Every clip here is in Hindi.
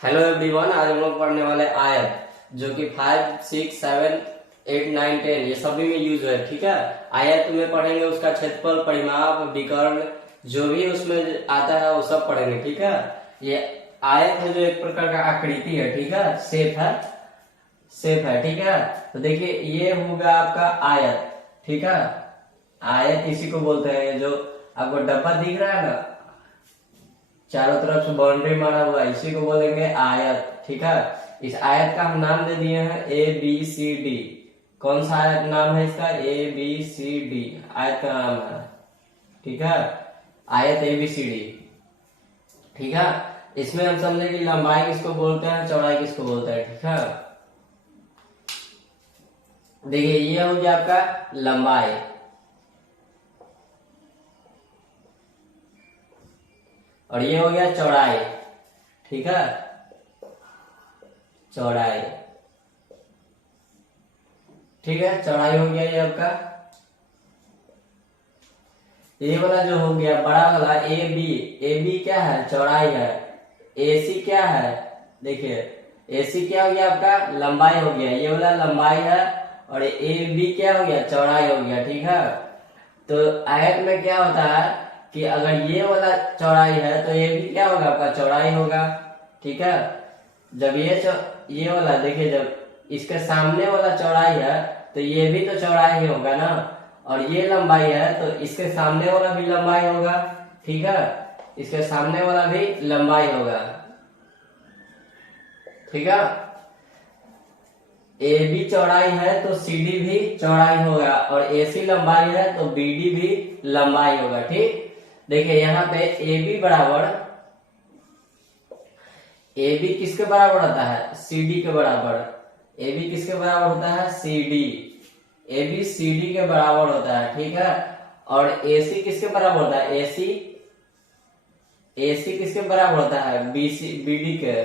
हेलो एवरीवन, आज हम लोग पढ़ने वाले आयत जो कि 5, 6, 7, 8, 9, 10 ये सभी में यूज है। ठीक है, आयत में पढ़ेंगे उसका क्षेत्रफल, परिमाप, विकर्ण, जो भी उसमें आता है वो सब पढ़ेंगे। ठीक है, ये आयत है जो एक प्रकार का आकृति है। ठीक है, शेप है। ठीक है, तो देखिए ये होगा आपका आयत। ठीक है, आयत इसी को बोलते हैं। जो आपको डब्बा दिख रहा है ना, चारों तरफ से बाउंड्री मारा हुआ है, इसी को बोलेंगे आयत। ठीक है, इस आयत का हम नाम दे दिए हैं ABCD। कौन सा आयत नाम है इसका? ABCD आयत का नाम है। ठीक है, आयत ABCD। ठीक है, इसमें हम समझे कि लंबाई किसको बोलते हैं, चौड़ाई किसको बोलते हैं। ठीक है, देखिए ये हो गया आपका लंबाई और ये हो गया चौड़ाई। ठीक है, चौड़ाई। ठीक है, चौड़ाई हो गया ये आपका। ये वाला जो हो गया बड़ा वाला AB क्या है? चौड़ाई है। AC क्या है? देखिए AC क्या हो गया आपका? लंबाई हो गया। ये वाला लंबाई है और AB क्या हो गया? चौड़ाई हो गया। ठीक है, तो आयत में क्या होता है कि अगर ये वाला चौड़ाई है तो ये भी क्या होगा? आपका चौड़ाई होगा। ठीक है, जब ये वाला देखिए, जब इसके सामने वाला चौड़ाई है तो ये भी तो चौड़ाई ही होगा ना, और ये लंबाई है तो इसके सामने वाला भी लंबाई होगा। ठीक है, इसके सामने वाला भी लंबाई होगा। ठीक है, AB चौड़ाई है तो CD भी चौड़ाई होगा, और AC लंबाई है तो BD भी लंबाई होगा। ठीक, देखिए यहाँ पे AB किसके बराबर होता है? CD के बराबर। AB किसके बराबर होता है? CD। AB CD के बराबर होता है। ठीक है, और AC किसके बराबर होता है? AC किसके बराबर होता है? BD के।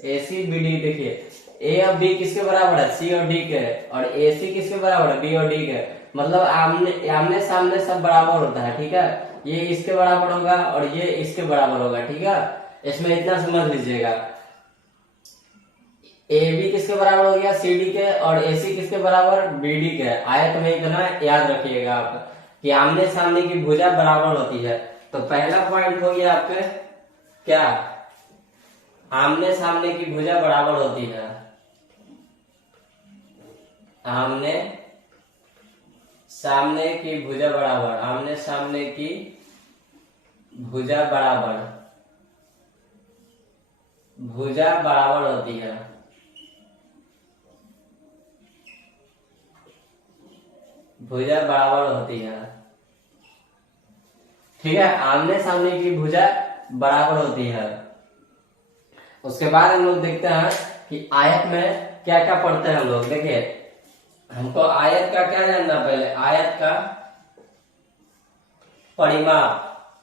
AC BD, देखिए A और B किसके बराबर है? C और D के। और AC किसके बराबर है? B और D के। मतलब आमने सामने सब बराबर होता है। ठीक है, ये इसके बराबर होगा और ये इसके बराबर होगा। ठीक है, इसमें इतना समझ लीजिएगा। AB किसके बराबर हो गया? CD के, और AC किसके बराबर? BD के। आयत में इतना याद रखिएगा आप कि आमने सामने की भुजा बराबर होती है। तो पहला पॉइंट हो गया आपके क्या? आमने सामने की भुजा बराबर होती है। आमने सामने की भुजा बराबर, आमने सामने की भुजा बराबर, भुजा बराबर होती है। भुजा बराबर होती है। ठीक है, आमने सामने की भुजा बराबर होती है। उसके बाद हम लोग देखते हैं कि आयत में क्या क्या पढ़ते हैं हम लोग। देखिए हमको आयत का क्या जानना, पहले आयत का परिमाप।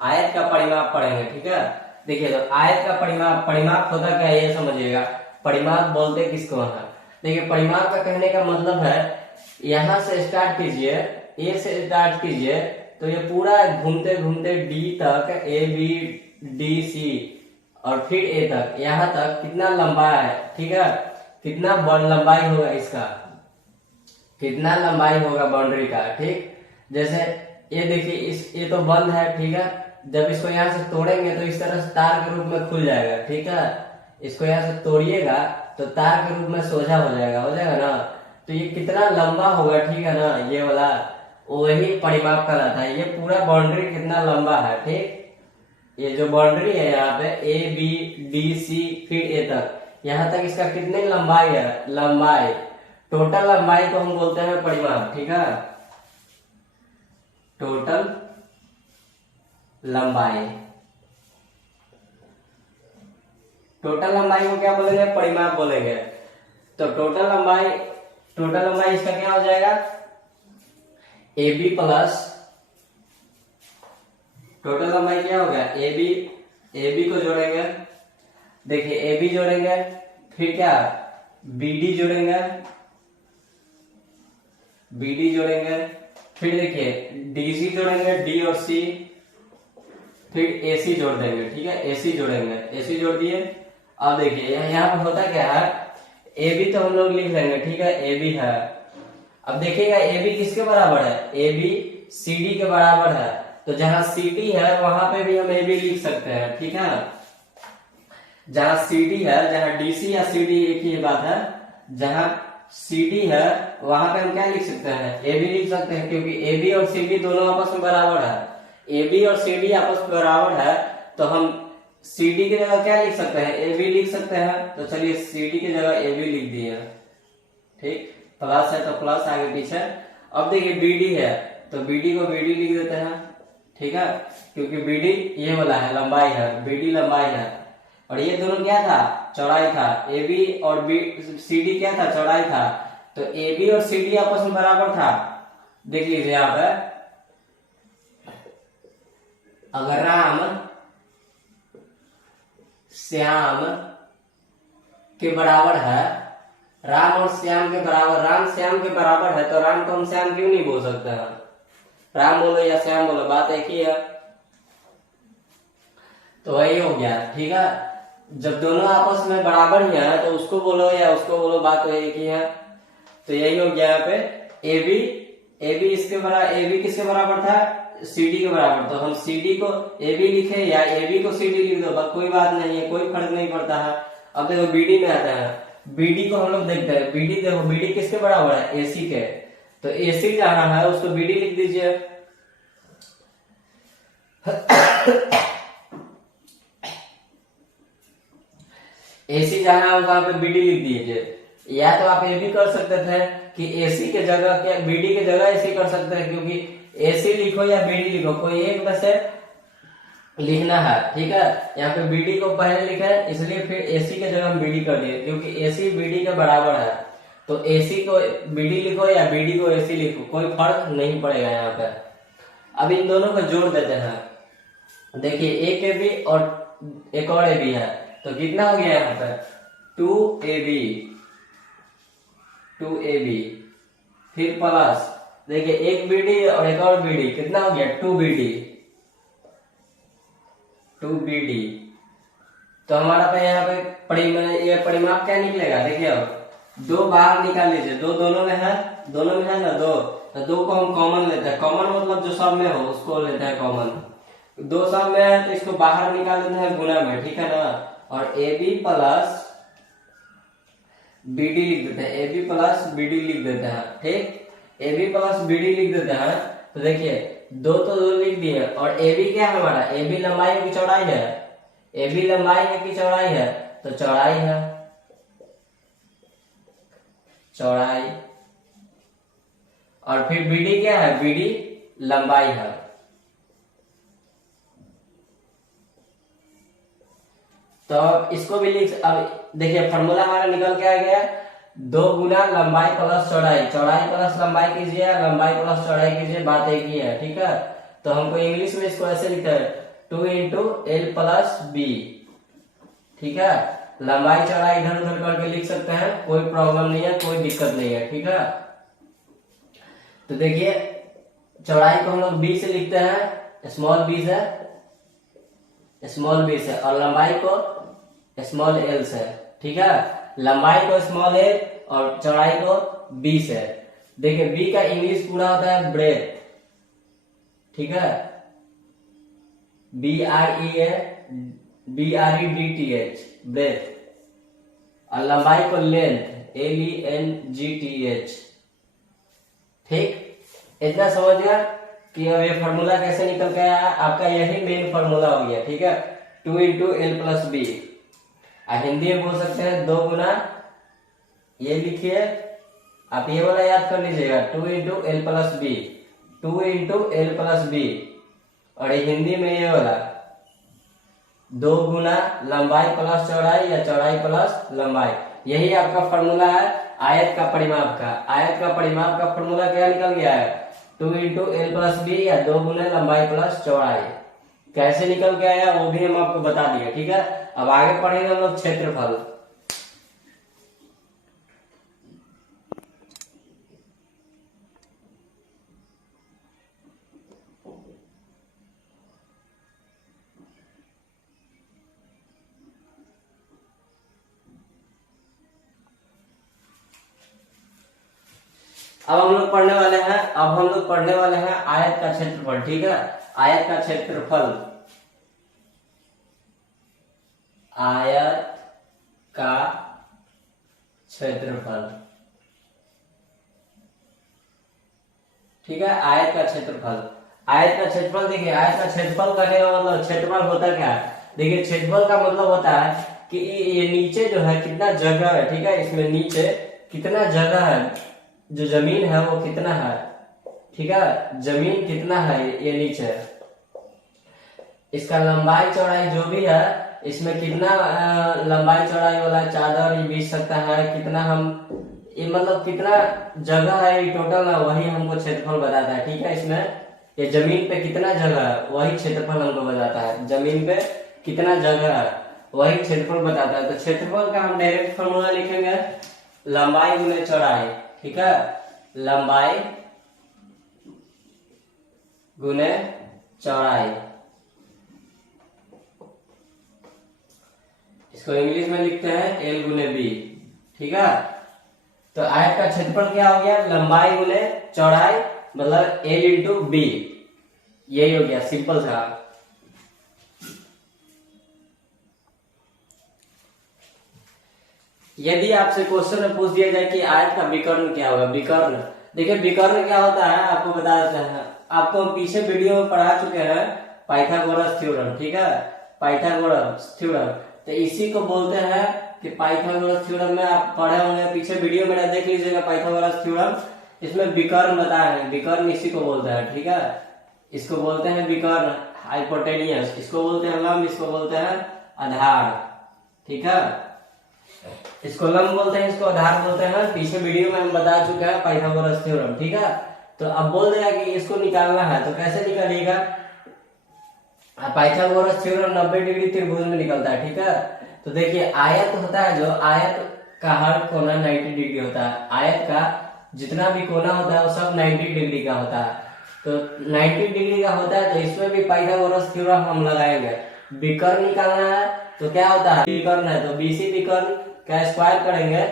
आयत का परिमाप पढ़ेंगे। ठीक है, देखिए तो आयत का परिमाप होता क्या है ये समझिएगा। परिमाप बोलते किसको है? देखिए परिमाप का कहने का मतलब है, यहां से स्टार्ट कीजिए, A से स्टार्ट कीजिए तो ये पूरा घूमते घूमते D तक, ABDC और फिर A तक, यहाँ तक कितना लंबा है। ठीक है, कितना लंबाई होगा इसका, कितना लंबाई होगा बाउंड्री का। ठीक, जैसे ये देखिए ये तो बंद है। ठीक है, जब इसको यहाँ से तोड़ेंगे तो इस तरह से तार के रूप में खुल जाएगा। ठीक है, इसको यहाँ से तोड़िएगा तो तार के रूप में सोझा हो जाएगा ना। तो ये कितना लंबा होगा, ठीक है ना, ये वाला वही परिमाप कहलाता है। ये पूरा बाउंड्री कितना लंबा है। ठीक, ये जो बाउंड्री है यहाँ पे ABDC फिर A तक, यहाँ तक इसका कितनी लंबाई है? लंबाई, टोटल लंबाई को हम बोलते हैं परिमाप। ठीक है, टोटल लंबाई, टोटल लंबाई को क्या बोलेंगे? परिमाप बोलेंगे। तो टोटल लंबाई इसका क्या हो जाएगा? AB प्लस, टोटल लंबाई क्या हो गया? AB को जोड़ेंगे, देखिए AB जोड़ेंगे, फिर क्या? BD जोड़ेंगे, BD जोड़ेंगे, फिर देखिए DC जोड़ेंगे, D और C, फिर AC जोड़ देंगे, ठीक है, AC जोड़ेंगे, AC जोड़ दिए। अब देखिए यहाँ पर होता क्या है, AB तो हम लोग लिख लेंगे, ठीक है, AB है। अब देखिएगा AB किसके बराबर है, AB CD के बराबर है, तो जहां CD है वहां पे भी हम AB लिख सकते हैं, ठीक है। जहां CD है, जहां DC या CD एक ही बात है, जहां CD है वहां पे हम क्या लिख सकते हैं, AB लिख सकते हैं, क्योंकि AB और CD दोनों आपस में बराबर है। AB और CD आपस में बराबर है, तो हम CD की जगह क्या लिख सकते हैं, AB लिख सकते हैं। तो चलिए CD की जगह AB लिख दिए, ठीक, प्लस है तो प्लस आगे पीछे। अब देखिए BD है, तो BD को BD लिख देते हैं, ठीक है, क्योंकि BD ये वाला है, लंबाई है, BD लंबाई है, और ये दोनों क्या था, चौड़ाई था। AB और CD क्या था, चौड़ाई था, तो AB और CD आपस में बराबर था। देख लीजिए यहाँ पे, अगर राम श्याम के बराबर है, राम और श्याम के बराबर, राम श्याम के बराबर है, तो राम को हम श्याम क्यों नहीं बोल सकते हैं, राम बोलो या श्याम बोलो, बात एक ही है। तो वही हो गया, ठीक है। जब दोनों आपस में बराबर ही है तो उसको बोलो या उसको बोलो, बात तो एक ही है। तो यही हो गया यहाँ पे, AB इसके बराबर, AB किसके बराबर था, CD के बराबर, तो हम CD को AB लिखे या AB को CD लिख दो, बस कोई बात नहीं है, कोई फर्क नहीं पड़ता है। अब देखो BD में आता है, BD को हम लोग देखते हैं, BD देखो, BD किसके बराबर है, AC के, तो AC जहां है उसको BD लिख दीजिए। AC जहां है वहां पे BD लिख दीजिए, या तो आप ये भी कर सकते थे कि AC के जगह क्या BD के जगह AC कर सकते हैं, क्योंकि AC लिखो या BD लिखो, कोई एक में से लिखना है, ठीक है। यहाँ पे BD को पहले लिखा है, इसलिए फिर AC के जगह हम BD कर दिए, क्योंकि AC BD के बराबर है, तो AC को BD लिखो या BD को AC लिखो, कोई फर्क नहीं पड़ेगा यहाँ पे। अब इन दोनों को जोड़ देते हैं, देखिए एक AB और एक और AB है, तो कितना हो गया यहाँ पे, 2AB, 2AB, फिर प्लस, देखिए एक BD और एक और BD, कितना हो गया, 2BD, 2BD। तो हमारा पे यहाँ पे ये परिमाप क्या निकलेगा, देखिए अब दो बाहर निकाल लीजिए, दो दोनों में है, दोनों में है ना दो, तो दो को हम कॉमन लेते हैं, कॉमन मतलब जो सब में हो उसको लेते हैं कॉमन, दो सब में है तो इसको बाहर निकाल देते हैं गुना में, ठीक है ना, और AB प्लस BD लिख देते हैं, AB प्लस BD लिख देते हैं, ठीक, AB प्लस BD लिख देते हैं। तो देखिए दो तो दो लिख दिए, और AB क्या है हमारा, AB लंबाई है कि चौड़ाई है, AB लंबाई है कि चौड़ाई है, तो चौड़ाई है, चौड़ाई, और फिर BD क्या है, BD लंबाई है। तो अब इसको भी लिख, अब देखिए फॉर्मूला हमारा निकल के आ गया, 2 गुना लंबाई प्लस चौड़ाई, चौड़ाई प्लस लंबाई कीजिए, लंबाई प्लस चौड़ाई कीजिए, बात एक ही है, ठीक है। तो हमको इंग्लिश में इसको ऐसे लिखते हैं, 2 इंटू L प्लस B, ठीक है, लंबाई चौड़ाई इधर उधर करके लिख सकते हैं, कोई प्रॉब्लम नहीं है, कोई दिक्कत नहीं है, ठीक है। तो देखिए चौड़ाई को हम लोग B से लिखते हैं, स्मॉल b से, स्मॉल b से, और लंबाई को स्मॉल l से, ठीक है, लंबाई को स्मॉल l और चौड़ाई को b से। देखिए b का इंग्लिश पूरा होता है ब्रेथ, ठीक है, BREDTH, ब्रेथ, और लंबाई को लेंथ, LENGTH, ठीक, इतना समझ गया कि अब ये फॉर्मूला कैसे निकल के आया, आपका यही मेन फॉर्मूला हो गया, ठीक है, 2 into L plus B, Hindi में बोल सकते हैं 2 गुना, ये लिखिए, आप ये वाला याद कर लीजिएगा, 2 into L plus B, 2 into L plus B, और हिंदी में ये वाला 2 गुना लंबाई प्लस चौड़ाई या चौड़ाई प्लस लंबाई, यही आपका फॉर्मूला है आयत का परिमाप का। आयत का परिमाप का फॉर्मूला क्या निकल गया है, 2 इंटू L प्लस B या 2 गुना लंबाई प्लस चौड़ाई। कैसे निकल के आया वो भी हम आपको बता दिए, ठीक है। अब आगे पढ़ेंगे हम लोग क्षेत्रफल। अब हम लोग पढ़ने वाले हैं आयत का क्षेत्रफल। ठीक है, आयत का क्षेत्रफल, आयत का क्षेत्रफल। ठीक है, आयत का क्षेत्रफल। आयत का क्षेत्रफल देखिए, आयत का क्षेत्रफल करने का मतलब, क्षेत्रफल होता क्या है, देखिए क्षेत्रफल का मतलब होता है कि ये नीचे जो है कितना जगह है। ठीक है, इसमें नीचे कितना जगह है, जो जमीन है वो कितना है। ठीक है, जमीन कितना है ये नीचे, इसका लंबाई चौड़ाई जो भी है, इसमें कितना लंबाई चौड़ाई वाला चादर ये बिछ सकता है, कितना हम ये मतलब कितना जगह है ये टोटल ना, वही हमको क्षेत्रफल बताता है। ठीक है, इसमें ये जमीन पे कितना जगह है वही क्षेत्रफल हमको बताता है, जमीन पे कितना जगह है वही क्षेत्रफल बताता है। तो क्षेत्रफल का हम डायरेक्ट फॉर्मूला लिखेंगे, लंबाई गुने चौड़ाई। ठीक है, लंबाई गुने चौड़ाई, इसको इंग्लिश में लिखते हैं एल गुने बी। ठीक है, तो आयत का क्षेत्रफल क्या हो गया, लंबाई गुने चौड़ाई, मतलब एल इंटू बी, यही हो गया, सिंपल सा। यदि आपसे क्वेश्चन में पूछ दिया जाए कि आयत का विकर्ण क्या होगा, विकर्ण, देखिए विकर्ण क्या होता है आपको बता देते हैं। आपको पीछे वीडियो में पढ़ा चुके हैं पाइथागोरस थ्योरम। ठीक है, पाइथागोरस थ्योरम, तो इसी को बोलते हैं कि पाइथागोरस थ्योरम में आप पढ़े होंगे, पीछे वीडियो मेरा देख लीजिएगा पाइथागोरस थ्योरम, इसमें विकर्ण बताया है, विकर्ण इसी को बोलते हैं। ठीक है, इसको बोलते हैं विकर्ण, हाइपोटेनियस, इसको बोलते हैं लंब, इसको बोलते हैं आधार। ठीक है, इसको लंब बोलते हैं, इसको आधार बोलते हैं, पीछे वीडियो में हम बता चुके हैं पाइथागोरस थ्योरम। ठीक है, तो अब बोल देगा कि इसको निकालना है, तो कैसे निकालिएगा, पाइथागोरस थ्योरम 90 डिग्री त्रिभुज में निकलता है। ठीक है, तो देखिए आयत होता है, जो आयत का हर कोना 90 डिग्री होता है, आयत का जितना भी कोना होता है वो सब 90 डिग्री का होता है। तो 90 डिग्री का होता है, तो इसमें भी पाइथागोरस थ्योरम हम लगाएंगे। विकर्ण निकालना है तो क्या होता है, विकर्ण है तो बीसी विकर्ण का स्क्वायर करेंगे,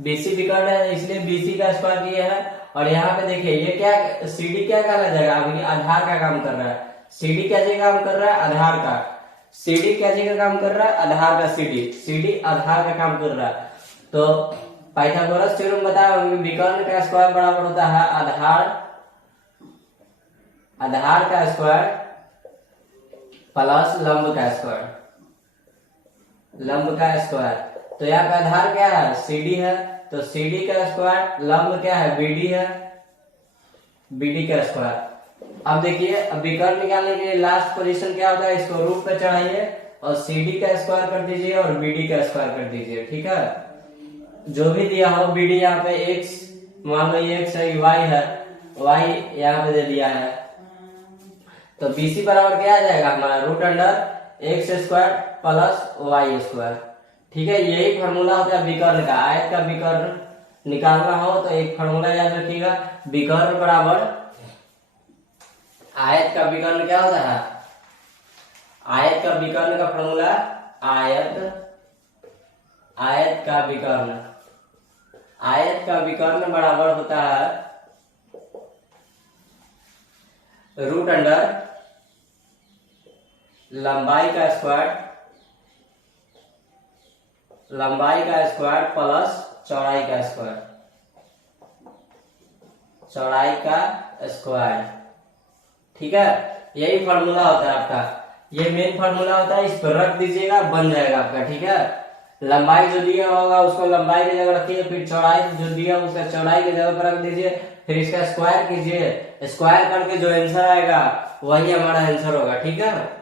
बीसी विकर्ण है इसलिए बीसी का स्क्वायर किए हैं। और यहाँ पे देखिए ये क्या, सीडी क्या कहला जाएगा, अभी आधार का काम कर रहा है, सीडी क्या जगह काम कर रहा है, आधार का, सीडी क्या जगह काम कर रहा है, आधार का, सीडी आधार का काम कर रहा है। तो पाइथागोरस थ्योरम बताया विकर्ण का स्क्वायर बराबर होता है आधार का स्क्वायर प्लस लंब का स्क्वायर, लंब का स्क्वायर। तो यहाँ पे आधार क्या है, सीडी है, तो सीडी का स्क्वायर, लंब क्या है, बीडी है, बीडी का स्क्वायर। अब देखिए, अब विकर्ण निकालने के लिए लास्ट पोजीशन क्या होता है, इसको रूट पे चढ़ाइए और सीडी का स्क्वायर कर दीजिए और बीडी का स्क्वायर कर दीजिए। ठीक है, जो भी दिया हो, बीडी यहाँ पे एक्स, मान लो ये एक्स है, वाई है, वाई यहाँ पे दे दिया है, तो बीसी बराबर क्या आ जाएगा हमारा, root under X square plus Y square. ठीक है, यही फॉर्मूला होता है विकर्ण का। आयत का विकर्ण निकालना हो तो एक फॉर्मूला याद रखिएगा, विकर्ण बराबर, आयत का विकर्ण क्या होता है, आयत का विकर्ण का फॉर्मूला, आयत का विकर्ण, आयत का विकर्ण बराबर होता है रूट अंडर लंबाई का स्क्वायर, लंबाई का स्क्वायर प्लस चौड़ाई का स्क्वायर, चौड़ाई का स्क्वायर। ठीक है, यही फॉर्मूला होता है आपका, ये मेन फॉर्मूला होता है, इस पर रख दीजिएगा, बन जाएगा आपका। ठीक है, लंबाई जो दिया होगा उसको लंबाई की जगह रखिए, फिर चौड़ाई जो दिया उसका चौड़ाई की जगह पर रख दीजिए, फिर इसका स्क्वायर कीजिए, स्क्वायर करके जो आंसर आएगा वही हमारा आंसर होगा। ठीक है।